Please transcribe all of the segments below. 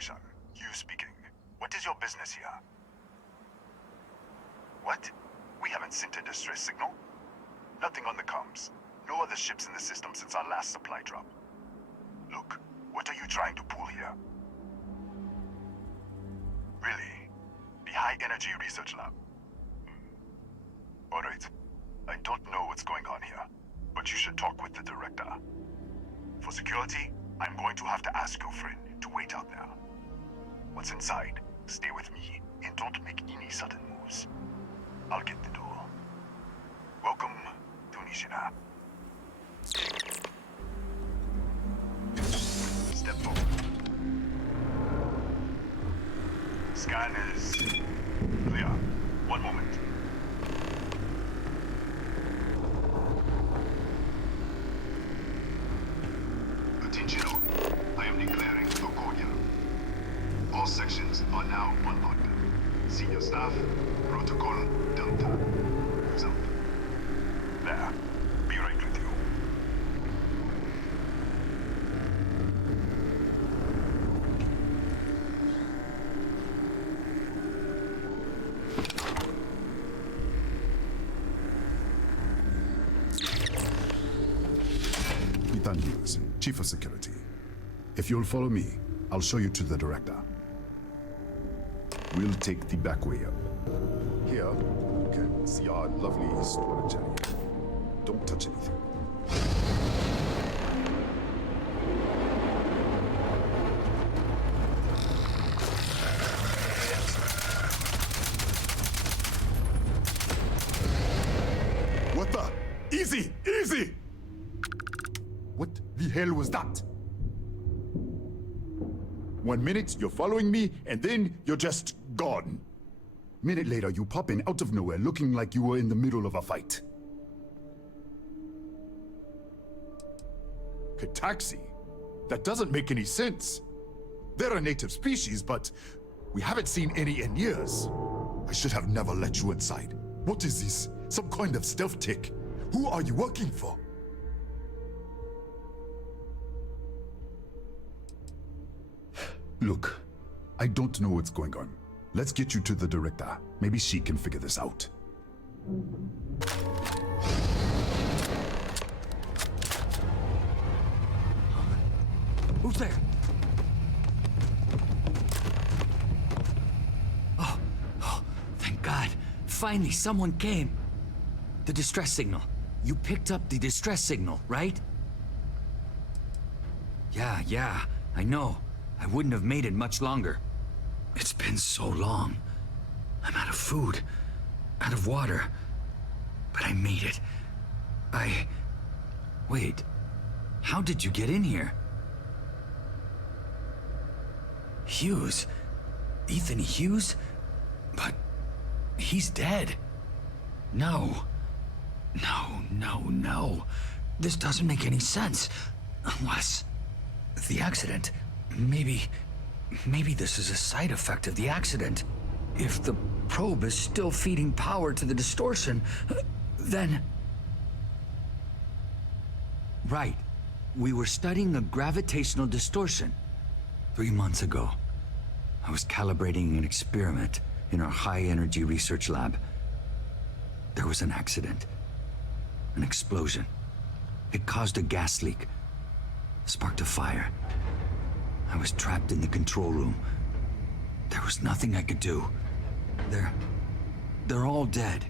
station. You speaking. What is your business here? What? We haven't sent a distress signal? Nothing on the comms. No other ships in the system since our last supply drop. Look, what are you trying to pull here? Really? The High Energy Research Lab? Alright. I don't know what's going on here, but you should talk with the director. For security, I'm going to have to ask your friend to wait out there. Once inside, stay with me and don't make any sudden moves. I'll get the door. Welcome to Nishina. Step forward. Scan is clear. One moment. Attention all. I am declaring Loconia. All sections are now unlocked. Senior staff, Protocol Delta. Who's up? There. Be right with you. Ethan Hughes, Chief of Security. If you'll follow me, I'll show you to the director. We'll take the back way up. Here, you can see our lovely storage area. Don't touch anything. What the? Easy! Easy! What the hell was that? 1 minute, you're following me, and then you're just gone. Minute later, you pop in out of nowhere looking like you were in the middle of a fight. Kataxi? That doesn't make any sense. They're a native species, but we haven't seen any in years. I should have never let you inside. What is this? Some kind of stealth tick? Who are you working for? Look, I don't know what's going on. Let's get you to the director. Maybe she can figure this out. Who's there? Oh, thank God. Finally, someone came. The distress signal. You picked up the distress signal, right? Yeah, I know. I wouldn't have made it much longer. It's been so long. I'm out of food, out of water. But I made it. Wait. How did you get in here? Hughes? Ethan Hughes? But he's dead. No. This doesn't make any sense. Unless the accident. Maybe this is a side effect of the accident. If the probe is still feeding power to the distortion, then... Right. We were studying a gravitational distortion. 3 months ago, I was calibrating an experiment in our high-energy research lab. There was an accident. An explosion. It caused a gas leak. Sparked a fire. I was trapped in the control room. There was nothing I could do. They're all dead.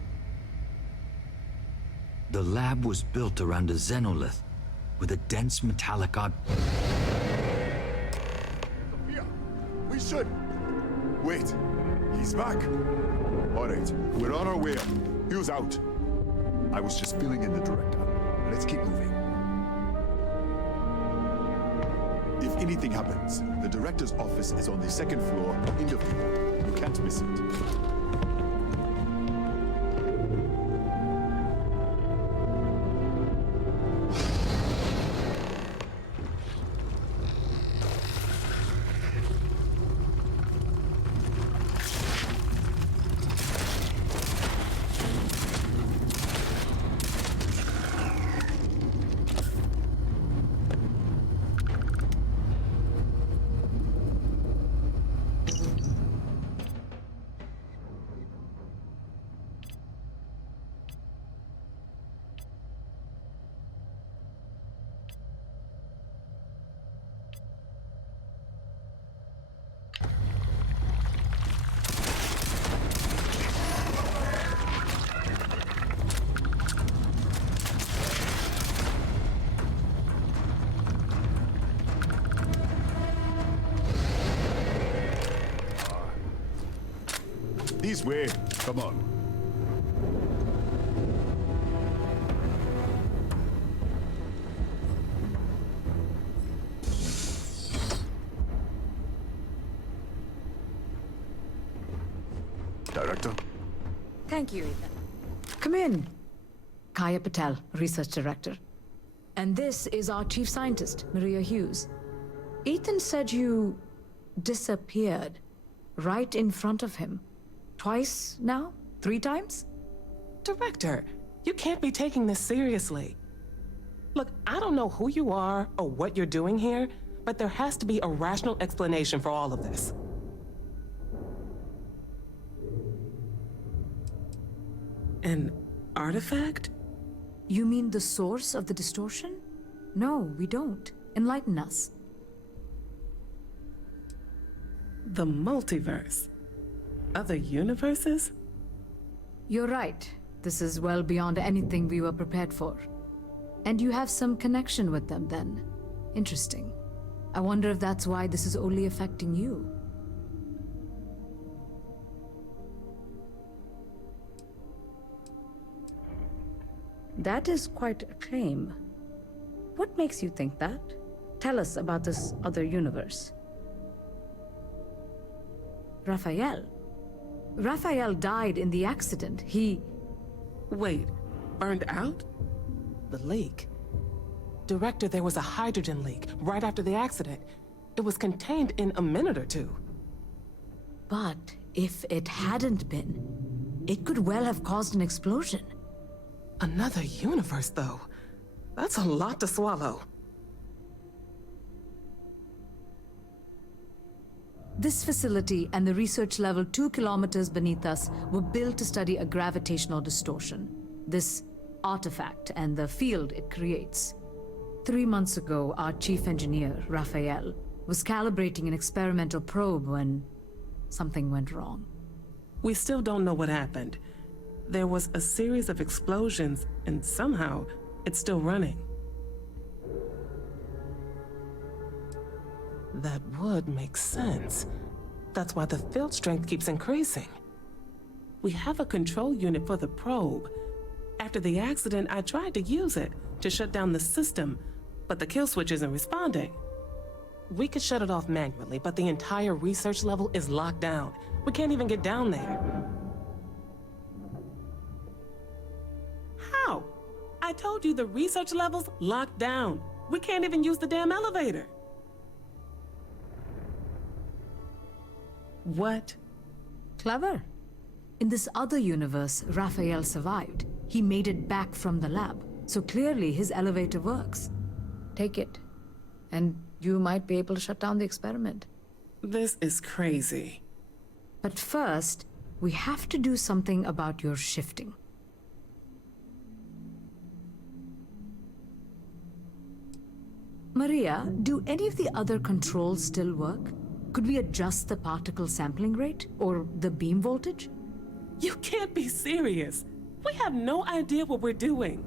The lab was built around a xenolith with a dense metallic Sophia, we should... Wait, he's back. All right, we're on our way up. Hughes out. I was just filling in the director. Let's keep moving. If anything happens, the director's office is on the second floor, end of the hall. You can't miss it. This way. Come on. Director? Thank you, Ethan. Come in. Kaya Patel, Research Director. And this is our Chief Scientist, Maria Hughes. Ethan said you disappeared right in front of him. Twice now? 3 times? Director, you can't be taking this seriously. Look, I don't know who you are or what you're doing here, but there has to be a rational explanation for all of this. An artifact? You mean the source of the distortion? No, we don't. Enlighten us. The multiverse? Other universes? You're right. This is well beyond anything we were prepared for. And you have some connection with them then. Interesting. I wonder if that's why this is only affecting you. That is quite a claim. What makes you think that? Tell us about this other universe. Raphael. Raphael died in the accident. He... Wait, burned out? The leak. Director, there was a hydrogen leak right after the accident. It was contained in a minute or two. But if it hadn't been, it could well have caused an explosion. Another universe, though. That's a lot to swallow. This facility and the research level 2 kilometers beneath us were built to study a gravitational distortion. This artifact and the field it creates. 3 months ago, our chief engineer, Raphael, was calibrating an experimental probe when something went wrong. We still don't know what happened. There was a series of explosions, and somehow, it's still running. That would make sense. That's why the field strength keeps increasing. We have a control unit for the probe. After the accident, I tried to use it to shut down the system, but the kill switch isn't responding. We could shut it off manually, but the entire research level is locked down. We can't even get down there. How? I told you the research level's locked down. We can't even use the damn elevator. What? Clever. In this other universe, Raphael survived. He made it back from the lab, so clearly his elevator works. Take it, and you might be able to shut down the experiment. This is crazy. But first, we have to do something about your shifting. Maria, do any of the other controls still work? Could we adjust the particle sampling rate, or the beam voltage? You can't be serious. We have no idea what we're doing.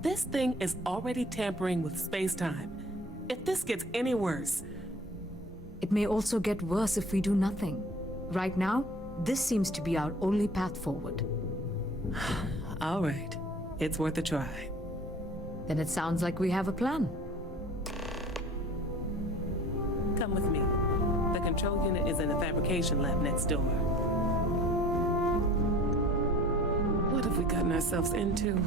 This thing is already tampering with space-time. If this gets any worse... It may also get worse if we do nothing. Right now, this seems to be our only path forward. All right. It's worth a try. Then it sounds like we have a plan. Come with me. The control unit is in the fabrication lab next door. What have we gotten ourselves into?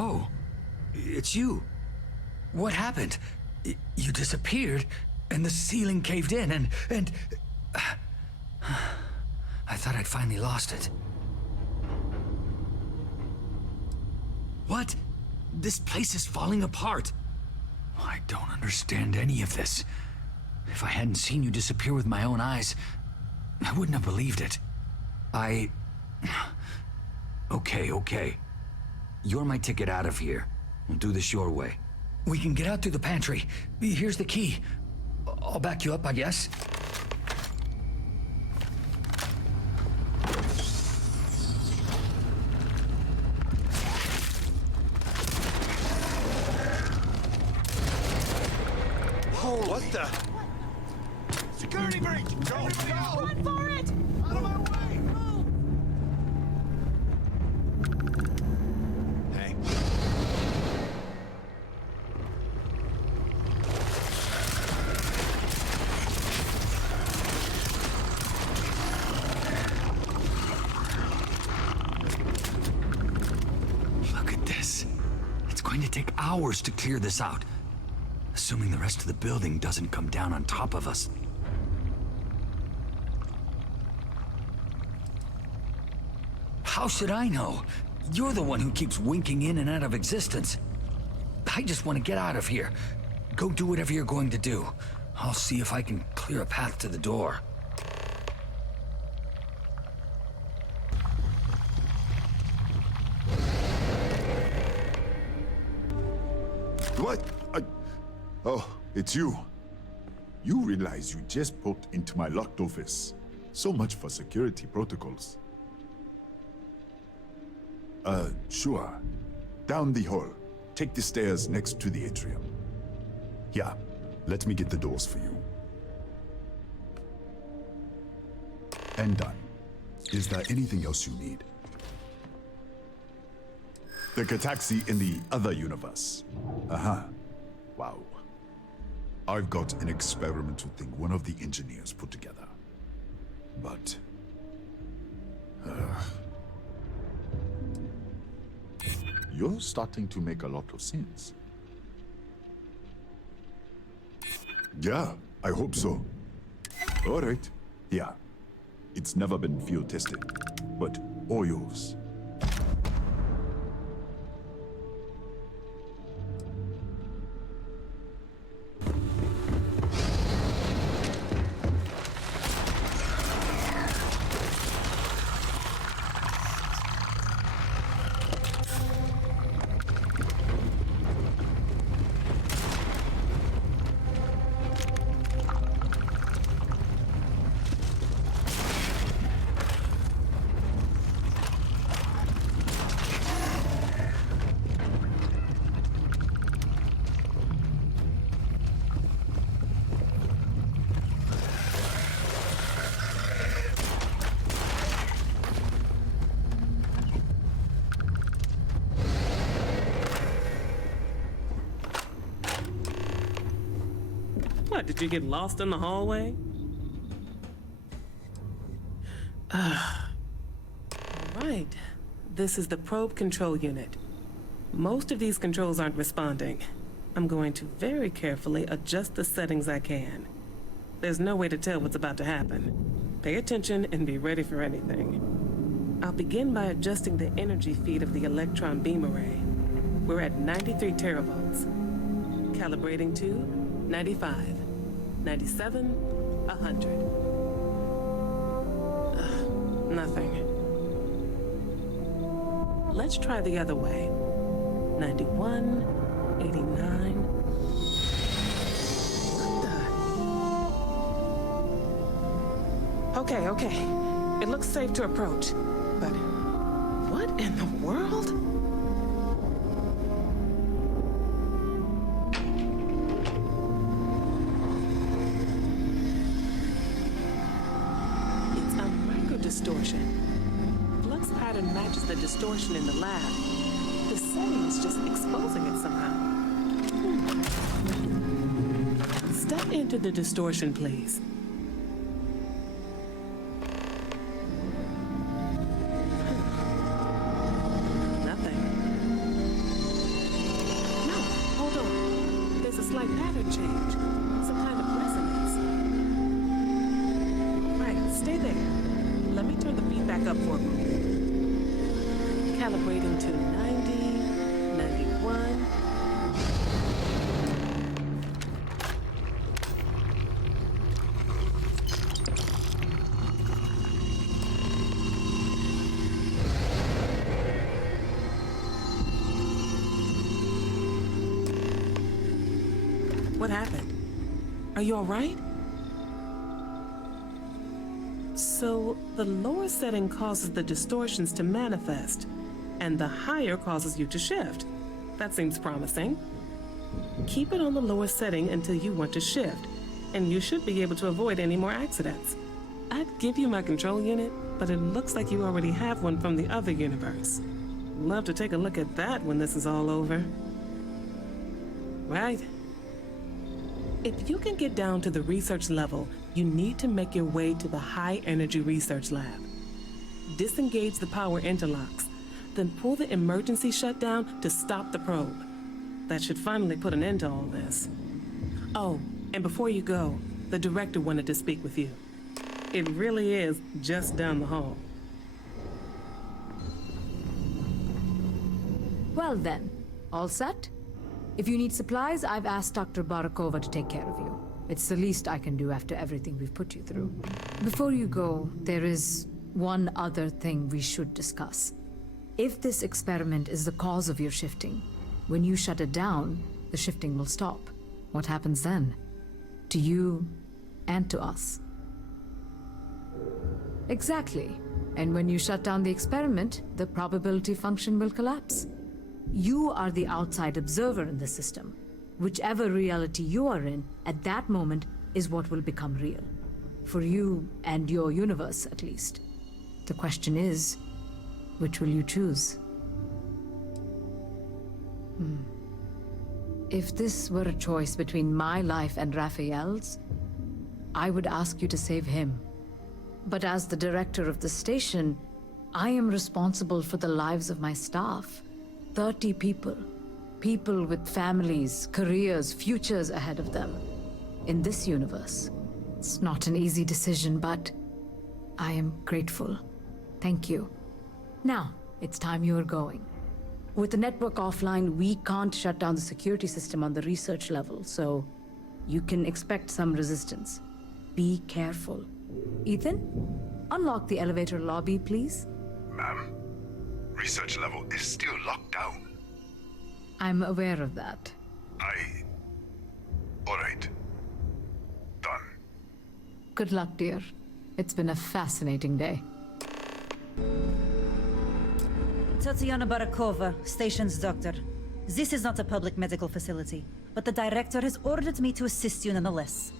Oh, it's you. What happened? You disappeared, and the ceiling caved in, and... I thought I'd finally lost it. What? This place is falling apart. I don't understand any of this. If I hadn't seen you disappear with my own eyes, I wouldn't have believed it. Okay. You're my ticket out of here. We'll do this your way. We can get out through the pantry. Here's the key. I'll back you up, I guess. What the? Security breach! Go! Run for it! Out of my way! Hey. Look at this. It's going to take hours to clear this out. Assuming the rest of the building doesn't come down on top of us. How should I know? You're the one who keeps winking in and out of existence. I just want to get out of here. Go do whatever you're going to do. I'll see if I can clear a path to the door. What? Oh, it's you. You realize you just poked into my locked office. So much for security protocols. Sure. Down the hall. Take the stairs next to the atrium. Yeah, let me get the doors for you. And done. Is there anything else you need? The Gataxi in the other universe. Wow. I've got an experimental thing one of the engineers put together. But... you're starting to make a lot of sense. Yeah, I hope so. All right. Yeah. It's never been field tested, but all yours. What, did you get lost in the hallway? Right. This is the probe control unit. Most of these controls aren't responding. I'm going to very carefully adjust the settings I can. There's no way to tell what's about to happen. Pay attention and be ready for anything. I'll begin by adjusting the energy feed of the electron beam array. We're at 93 teravolts. Calibrating to 95, 97, 100. Nothing. Let's try the other way. 91, 89. What the? Okay. It looks safe to approach. But what in the world? Distortion. Flux pattern matches the distortion in the lab. The setting is just exposing it somehow. Step into the distortion, please. Nothing. No, hold on. There's a slight pattern change. Some kind of resonance. Right, stay there. Let me turn the feedback up for a moment. Calibrating to 90, 91. What happened? Are you all right? So, the lower setting causes the distortions to manifest, and the higher causes you to shift. That seems promising. Keep it on the lower setting until you want to shift, and you should be able to avoid any more accidents. I'd give you my control unit, but it looks like you already have one from the other universe. Love to take a look at that when this is all over. Right. If you can get down to the research level, you need to make your way to the high energy research lab. Disengage the power interlocks, then pull the emergency shutdown to stop the probe. That should finally put an end to all this. Oh, and before you go, the director wanted to speak with you. It really is just down the hall. Well then, all set? If you need supplies, I've asked Dr. Barakova to take care of you. It's the least I can do after everything we've put you through. Before you go, there is one other thing we should discuss. If this experiment is the cause of your shifting, when you shut it down, the shifting will stop. What happens then? To you and to us. Exactly. And when you shut down the experiment, the probability function will collapse. You are the outside observer in the system. Whichever reality you are in, at that moment, is what will become real. For you and your universe, at least. The question is, which will you choose? If this were a choice between my life and Raphael's, I would ask you to save him. But as the director of the station, I am responsible for the lives of my staff. 30 people. People with families, careers, futures ahead of them. In this universe. It's not an easy decision, but I am grateful. Thank you. Now, it's time you are going. With the network offline, we can't shut down the security system on the research level, so you can expect some resistance. Be careful. Ethan, unlock the elevator lobby, please. Ma'am, research level is still locked down. I'm aware of that. All right. Done. Good luck, dear. It's been a fascinating day. Tatiana Barakova, station's doctor. This is not a public medical facility, but the director has ordered me to assist you nonetheless.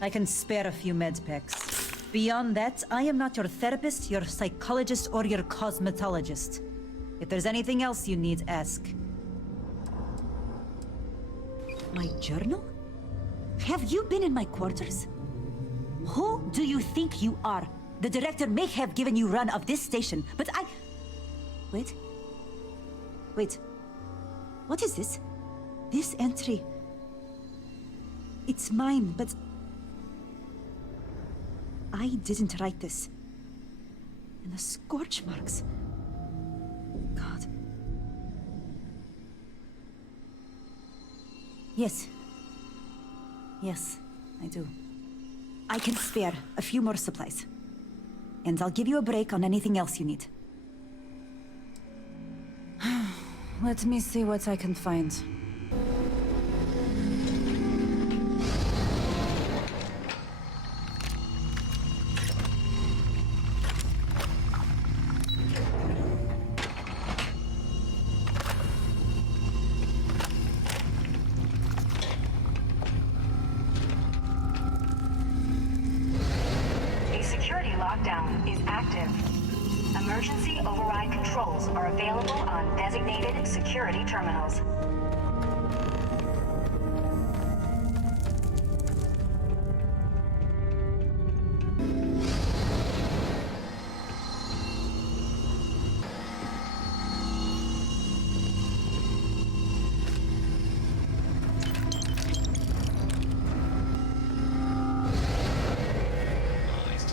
I can spare a few med packs. Beyond that, I am not your therapist, your psychologist, or your cosmetologist. If there's anything else you need, ask. My journal? Have you been in my quarters? Who do you think you are? The director may have given you run of this station, but I... Wait. What is this? This entry... It's mine, but... I didn't write this. And the scorch marks... God... Yes, I do. I can spare a few more supplies. And I'll give you a break on anything else you need. Let me see what I can find. A security lockdown is active. Emergency override controls are available on designated security terminals.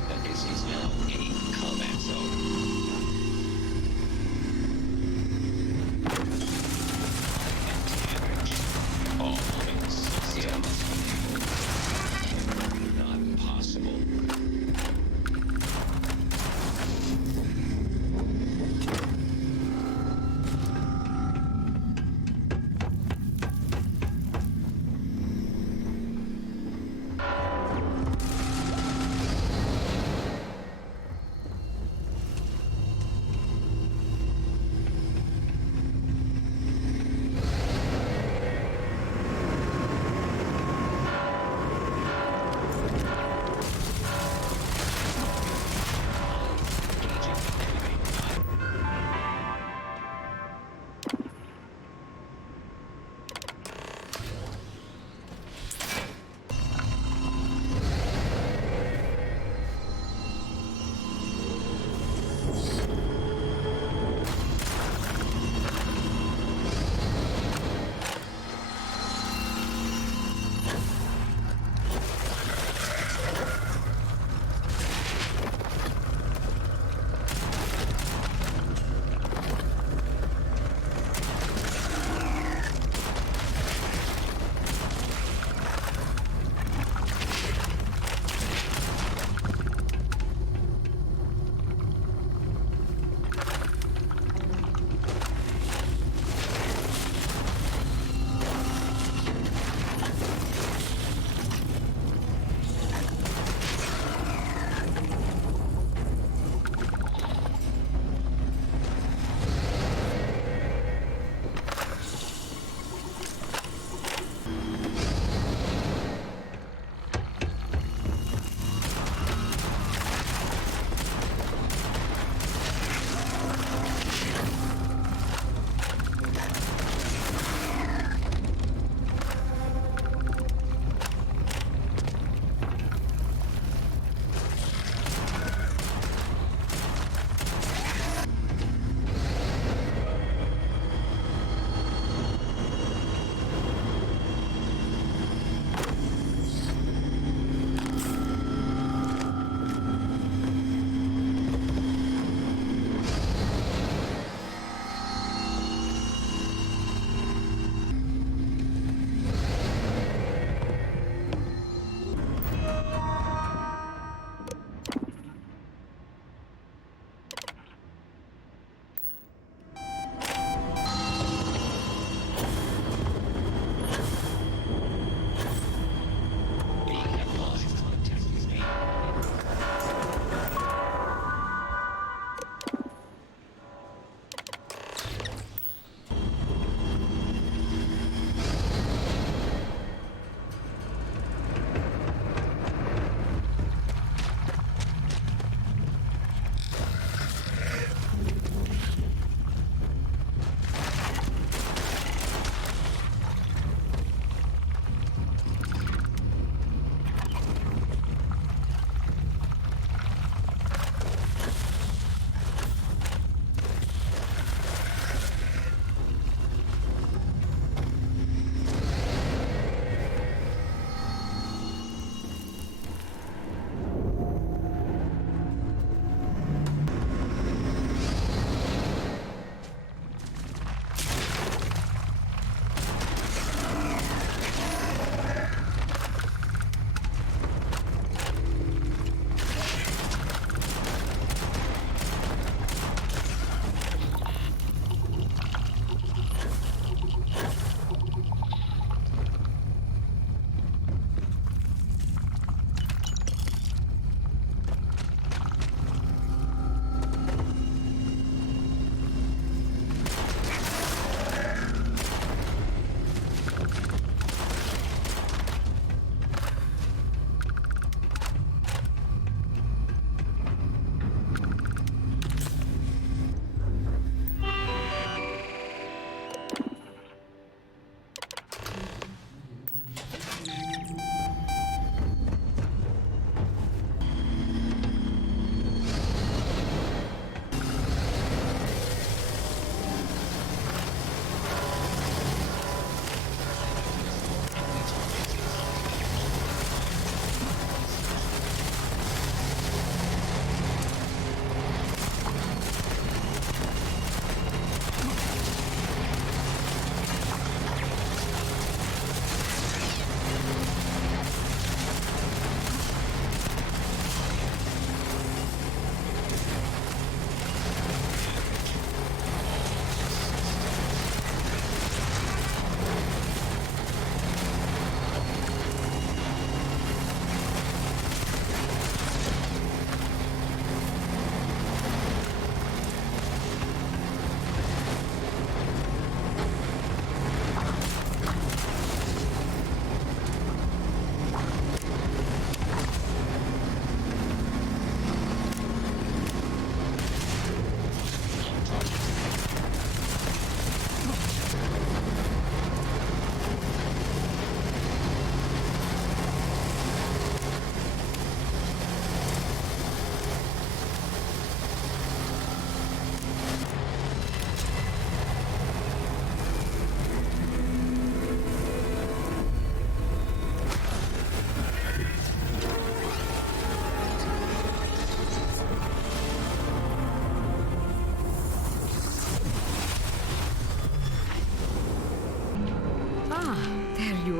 That this is now a combat zone.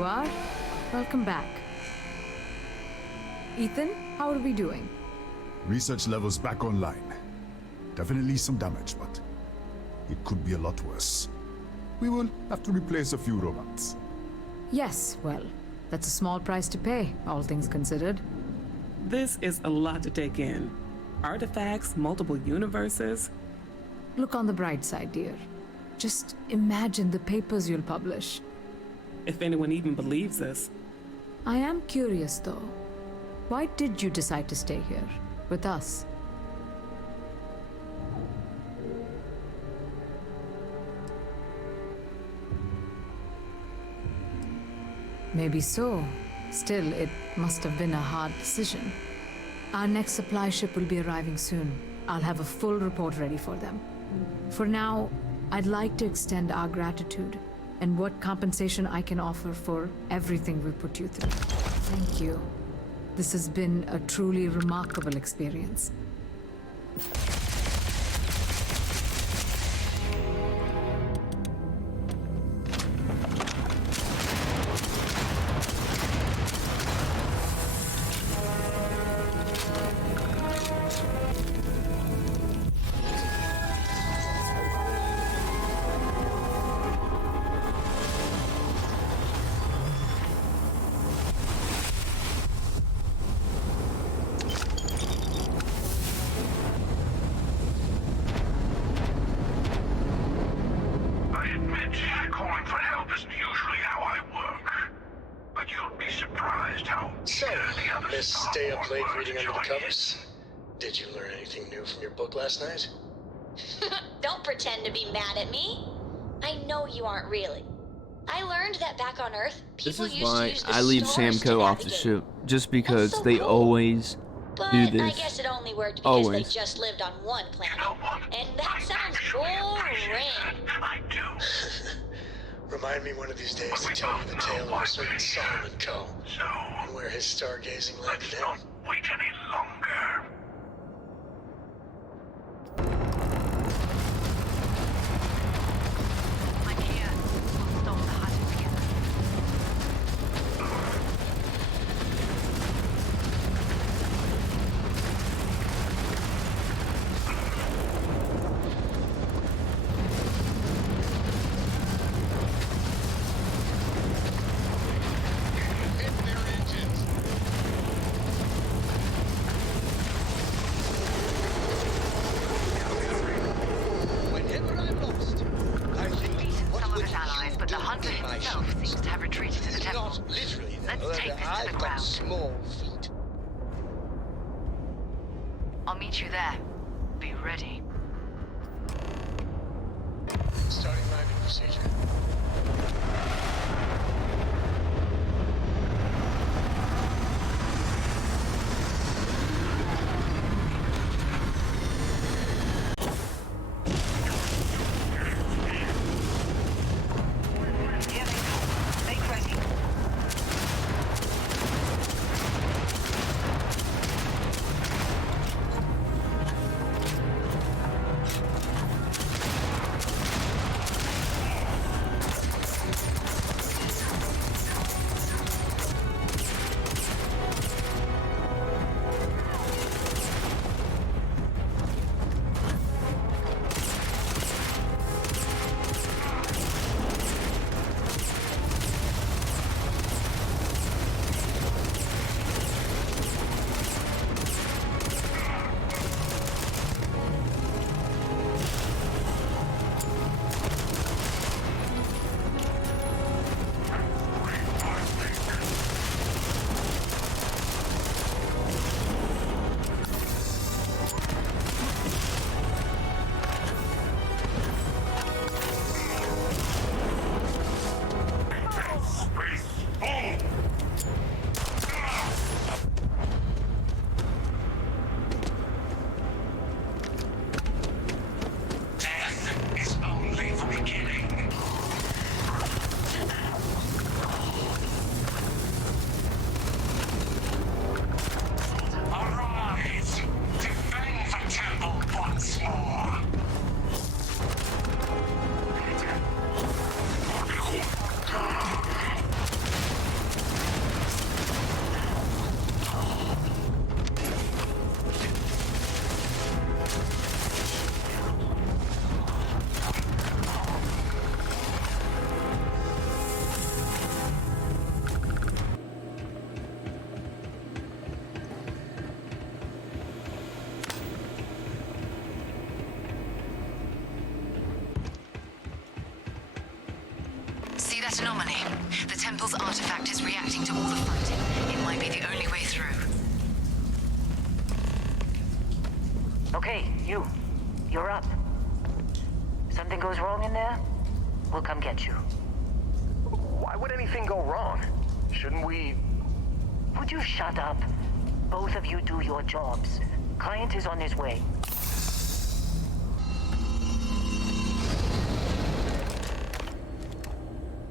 you are. Welcome back. Ethan, how are we doing? Research levels back online. Definitely some damage, but it could be a lot worse. We will have to replace a few robots. Yes, well, that's a small price to pay, all things considered. This is a lot to take in. Artifacts, multiple universes. Look on the bright side, dear. Just imagine the papers you'll publish. If anyone even believes this. I am curious, though. Why did you decide to stay here, with us? Maybe so. Still, it must have been a hard decision. Our next supply ship will be arriving soon. I'll have a full report ready for them. For now, I'd like to extend our gratitude and what compensation I can offer for everything we put you through. Thank you. This has been a truly remarkable experience. I admit, calling for help isn't usually how I work. But you'll be surprised how So, the other Miss Stay Up Late Starborn reading were under the joining covers? Did you learn anything new from your book last night? Don't pretend to be mad at me. I know you aren't really. I learned that back on Earth, This people is used to why use the I leave stars to Samco off the navigate. ship, just because so they cool. always But do I this. guess it only worked because they Always. just lived on one planet. You know what? And that sounds boring. I do. Remind me one of these days to tell you the tale of a certain Solomon Co. So, and where his stargazing led let's him. not wait any longer. I'm here. We'll stop the hatches together. Hit their engines. Whenever I'm lost, I think, Beaten what some of would his allies, you but the do hunter in my himself shoes? seems to have retreated to the temple. Not literally, though. Let's take this to the I've got ground. small feet. I'll meet you there. Be ready. Starting landing procedure. Here they come. Make ready. anomaly. The temple's artifact is reacting to all the fighting. It might be the only way through. Okay, you're up. Something goes wrong in there, we'll come get you. Why would anything go wrong? Shouldn't we... Would you shut up? Both of you do your jobs. Client is on his way.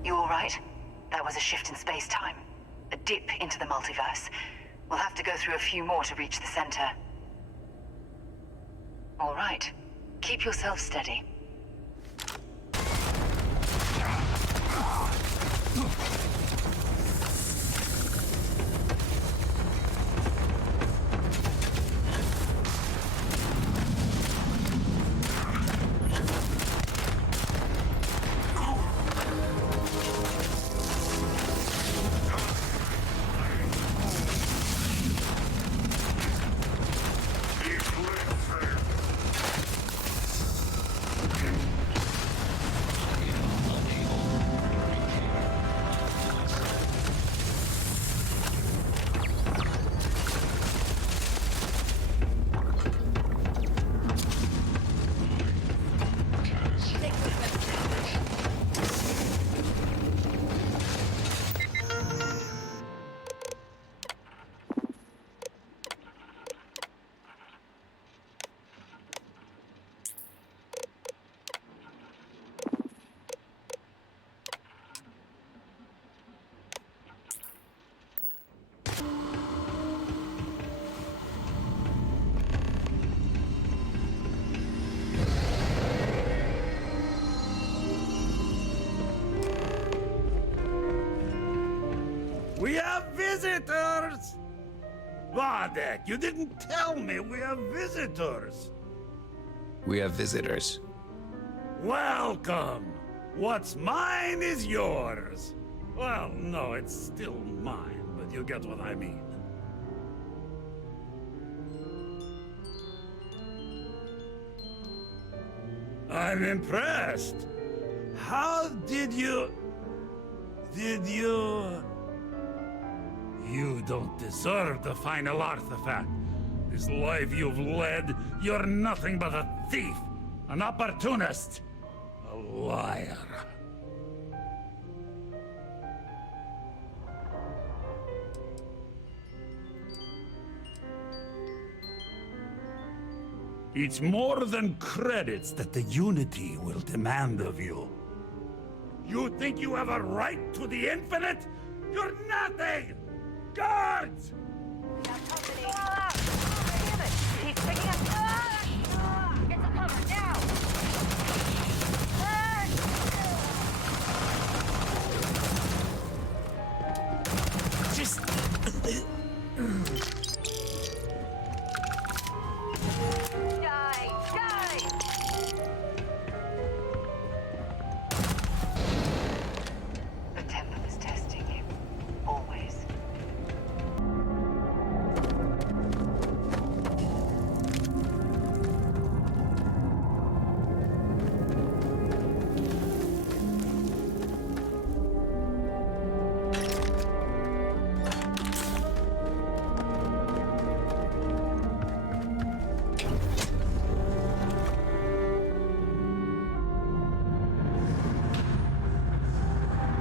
You all right? That was a shift in space-time. A dip into the multiverse. We'll have to go through a few more to reach the center. All right. Keep yourself steady. We have visitors! Vadek, you didn't tell me we have visitors! We have visitors. Welcome! What's mine is yours! Well, no, it's still mine, but you get what I mean. I'm impressed! How did you... You don't deserve the final artifact. This life you've led, you're nothing but a thief, an opportunist, a liar. It's more than credits that the Unity will demand of you. You think you have a right to the infinite? You're nothing! Guards! Damn it! He's picking up... Get some cover, now! Just... Die! Die! The temple is testing you. Always.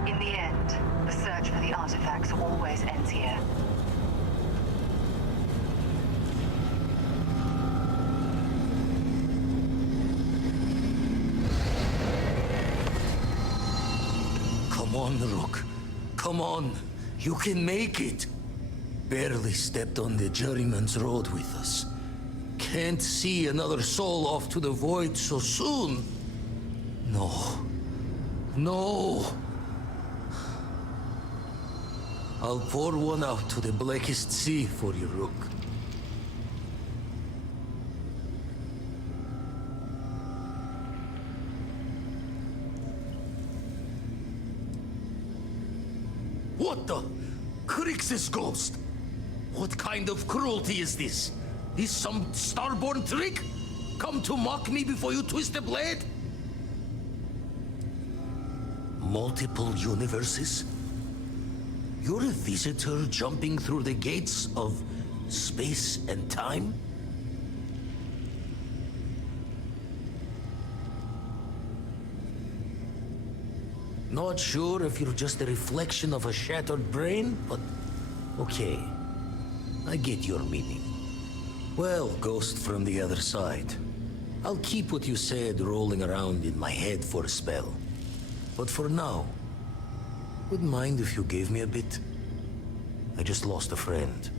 In the end, the search for the artifacts always ends here. Come on, Rook. Come on. You can make it. Barely stepped on the juryman's road with us. Can't see another soul off to the void so soon. No. No. I'll pour one out to the blackest sea for you, Rook. What the? Crix's ghost? What kind of cruelty is this? Is some Starborn trick? Come to mock me before you twist the blade? multiple universes? You're a visitor jumping through the gates of space and time? Not sure if you're just a reflection of a shattered brain, but okay. I get your meaning. Well, ghost from the other side, I'll keep what you said rolling around in my head for a spell. But for now, wouldn't mind if you gave me a bit. I just lost a friend.